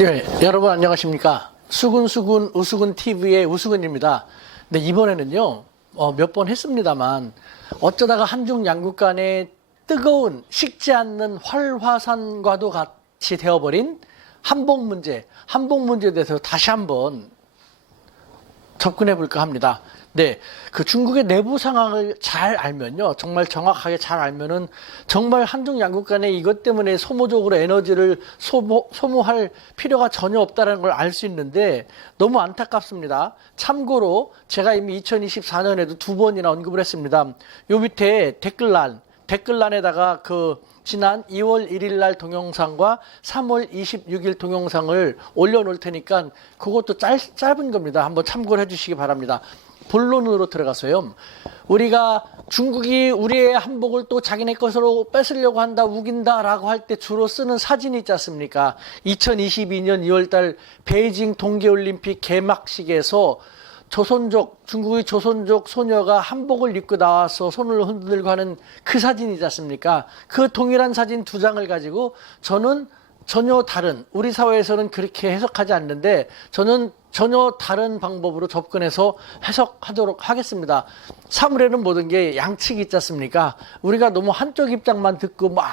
네, 여러분 안녕하십니까? 수근수근 우수근 TV의 우수근입니다. 네, 이번에는요, 몇 번 했습니다만 어쩌다가 한중 양국 간의 뜨거운 식지 않는 활화산과도 같이 되어버린 한복 문제에 대해서 다시 한번 접근해 볼까 합니다. 네, 그 중국의 내부 상황을 잘 알면요, 정말 정확하게 잘 알면은 정말 한중 양국 간에 이것 때문에 소모적으로 에너지를 소모할 필요가 전혀 없다는 걸 알 수 있는데 너무 안타깝습니다. 참고로 제가 이미 2024년에도 2번이나 언급을 했습니다. 요 밑에 댓글란에다가 지난 2월 1일 날 동영상과 3월 26일 동영상을 올려놓을 테니까 그것도 짧은 겁니다. 한번 참고를 해주시기 바랍니다. 본론으로 들어가서요. 우리가 중국이 우리의 한복을 또 자기네 것으로 뺏으려고 한다, 우긴다라고 할 때 주로 쓰는 사진이 있지 않습니까? 2022년 2월달 베이징 동계올림픽 개막식에서 중국의 조선족 소녀가 한복을 입고 나와서 손을 흔들고 하는 그 사진이지 않습니까? 그 동일한 사진 2장을 가지고 저는 전혀 다른, 우리 사회에서는 그렇게 해석하지 않는데 저는 전혀 다른 방법으로 접근해서 해석하도록 하겠습니다. 사물에는 모든 게 양측이 있지 않습니까? 우리가 너무 한쪽 입장만 듣고 막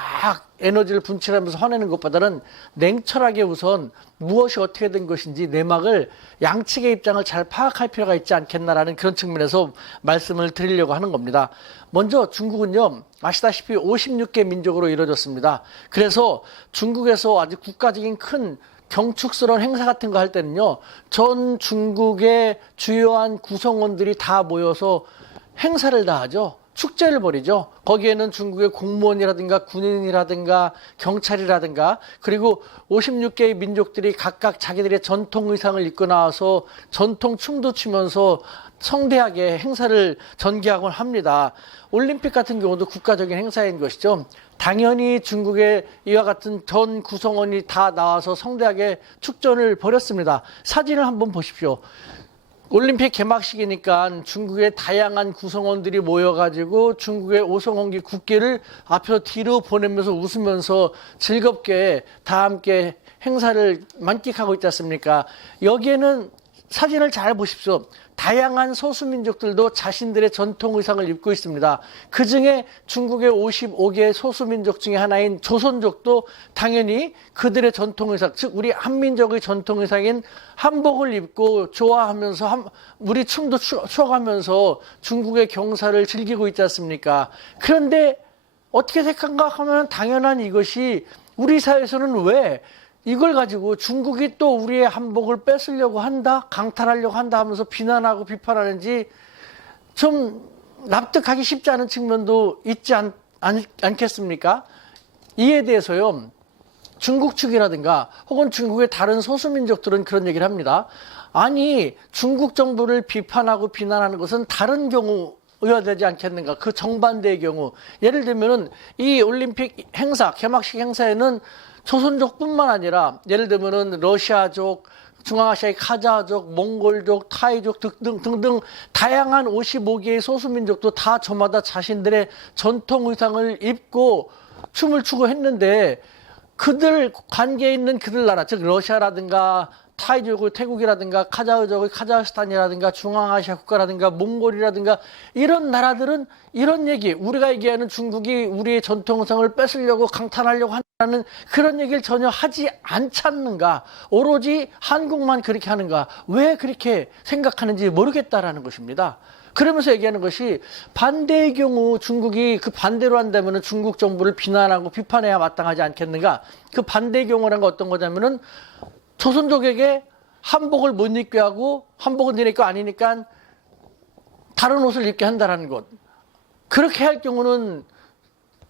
에너지를 분출하면서 화내는 것보다는 냉철하게 우선 무엇이 어떻게 된 것인지 내막을 양측의 입장을 잘 파악할 필요가 있지 않겠나라는 그런 측면에서 말씀을 드리려고 하는 겁니다. 먼저 중국은요, 아시다시피 56개 민족으로 이루어졌습니다. 그래서 중국에서 아주 국가적인 큰 경축스러운 행사 같은 거 할 때는요, 전 중국의 주요한 구성원들이 다 모여서 행사를 다 하죠. 축제를 벌이죠. 거기에는 중국의 공무원이라든가 군인이라든가 경찰이라든가 그리고 56개의 민족들이 각각 자기들의 전통 의상을 입고 나와서 전통 춤도 추면서 성대하게 행사를 전개하곤 합니다. 올림픽 같은 경우도 국가적인 행사인 것이죠. 당연히 중국의 이와 같은 전 구성원이 다 나와서 성대하게 축전을 벌였습니다. 사진을 한번 보십시오. 올림픽 개막식이니까 중국의 다양한 구성원들이 모여가지고 중국의 오성홍기 국기를 앞에서 뒤로 보내면서 웃으면서 즐겁게 다 함께 행사를 만끽하고 있지 않습니까? 여기에는 사진을 잘 보십시오. 다양한 소수민족들도 자신들의 전통 의상을 입고 있습니다. 그 중에 중국의 55개 소수민족 중에 하나인 조선족도 당연히 그들의 전통 의상, 즉 우리 한민족의 전통 의상인 한복을 입고 좋아하면서 우리 춤도 추어가면서 중국의 경사를 즐기고 있지 않습니까? 그런데 어떻게 생각하면 당연한 이것이 우리 사회에서는 왜 이걸 가지고 중국이 또 우리의 한복을 뺏으려고 한다, 강탈하려고 한다 하면서 비난하고 비판하는지 좀 납득하기 쉽지 않은 측면도 있지 않겠습니까? 이에 대해서요, 중국 측이라든가 혹은 중국의 다른 소수민족들은 그런 얘기를 합니다. 아니, 중국 정부를 비판하고 비난하는 것은 다른 경우여야 되지 않겠는가? 그 정반대의 경우. 예를 들면은 이 올림픽 행사, 개막식 행사에는 조선족뿐만 아니라 예를 들면은 러시아족, 중앙아시아의 카자흐족, 몽골족, 타이족 등등 다양한 55개의 소수민족도 다 저마다 자신들의 전통 의상을 입고 춤을 추고 했는데 그들 관계에 있는 그들 나라, 즉 러시아라든가 타이족의 태국이라든가 카자흐족의 카자흐스탄이라든가 중앙아시아 국가라든가 몽골이라든가 이런 나라들은 이런 얘기, 우리가 얘기하는 중국이 우리의 전통성을 뺏으려고 강탈하려고 한다는 그런 얘기를 전혀 하지 않지 않는가? 오로지 한국만 그렇게 하는가? 왜 그렇게 생각하는지 모르겠다라는 것입니다. 그러면서 얘기하는 것이 반대의 경우 중국이 그 반대로 한다면 중국 정부를 비난하고 비판해야 마땅하지 않겠는가? 그 반대의 경우라는 건 어떤 거냐면은 조선족에게 한복을 못 입게 하고 한복은 니네 거 아니니까 다른 옷을 입게 한다는 것. 그렇게 할 경우는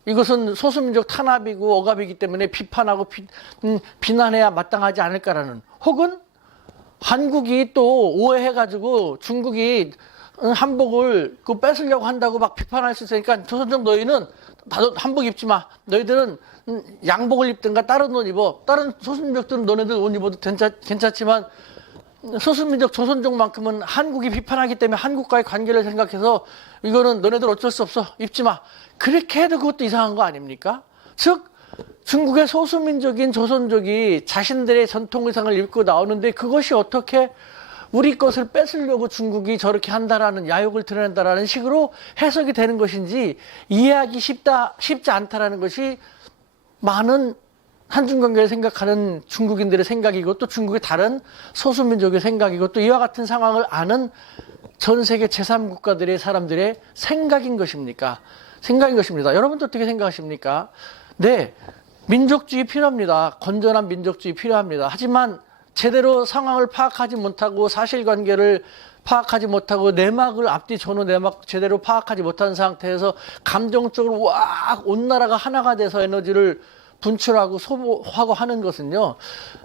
이것은 소수민족 탄압이고 억압이기 때문에 비판하고 비난해야 마땅하지 않을까라는, 혹은 한국이 또 오해해가지고 중국이 한복을 뺏으려고 한다고 막 비판할 수 있으니까 조선족 너희는 한복 입지 마. 너희들은 양복을 입든가 다른 옷 입어. 다른 소수민족들은 너네들 옷 입어도 괜찮지만 소수민족 조선족만큼은 한국이 비판하기 때문에 한국과의 관계를 생각해서 이거는 너네들 어쩔 수 없어. 입지 마. 그렇게 해도 그것도 이상한 거 아닙니까? 즉 중국의 소수민족인 조선족이 자신들의 전통 의상을 입고 나오는데 그것이 어떻게 우리 것을 뺏으려고 중국이 저렇게 한다라는 야욕을 드러낸다라는 식으로 해석이 되는 것인지 이해하기 쉽지 않다라는 것이 많은 한중 관계를 생각하는 중국인들의 생각이고 또 중국의 다른 소수민족의 생각이고 또 이와 같은 상황을 아는 전 세계 제3국가들의 사람들의 생각인 것입니까? 생각인 것입니다. 여러분도 어떻게 생각하십니까? 네, 민족주의 필요합니다. 건전한 민족주의 필요합니다. 하지만 제대로 상황을 파악하지 못하고 사실관계를 파악하지 못하고 내막을 앞뒤 전후 내막 제대로 파악하지 못한 상태에서 감정적으로 온 나라가 하나가 돼서 에너지를 분출하고 소모하고 하는 것은요,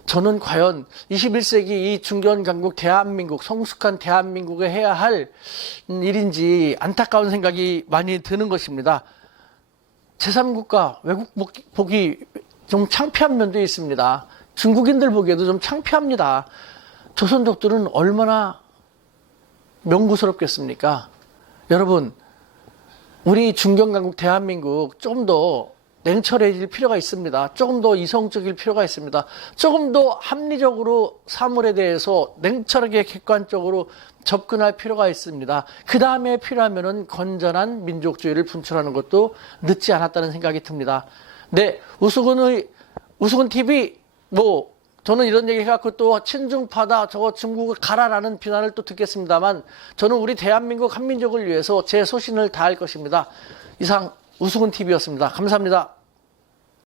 저는 과연 21세기 이 중견 강국 대한민국, 성숙한 대한민국에 해야 할 일인지 안타까운 생각이 많이 드는 것입니다. 제3국가 외국 보기 좀 창피한 면도 있습니다. 중국인들 보기에도 좀 창피합니다. 조선족들은 얼마나 명구스럽겠습니까? 여러분, 우리 중견 강국 대한민국 좀 더 냉철해질 필요가 있습니다. 조금 더 이성적일 필요가 있습니다. 조금 더 합리적으로 사물에 대해서 냉철하게 객관적으로 접근할 필요가 있습니다. 그 다음에 필요하면은 건전한 민족주의를 분출하는 것도 늦지 않았다는 생각이 듭니다. 네, 우스군 TV 저는 이런 얘기 해갖고 또 친중파다 저거 중국을 가라라는 비난을 또 듣겠습니다만 저는 우리 대한민국 한민족을 위해서 제 소신을 다할 것입니다. 이상 우스군 TV였습니다. 감사합니다.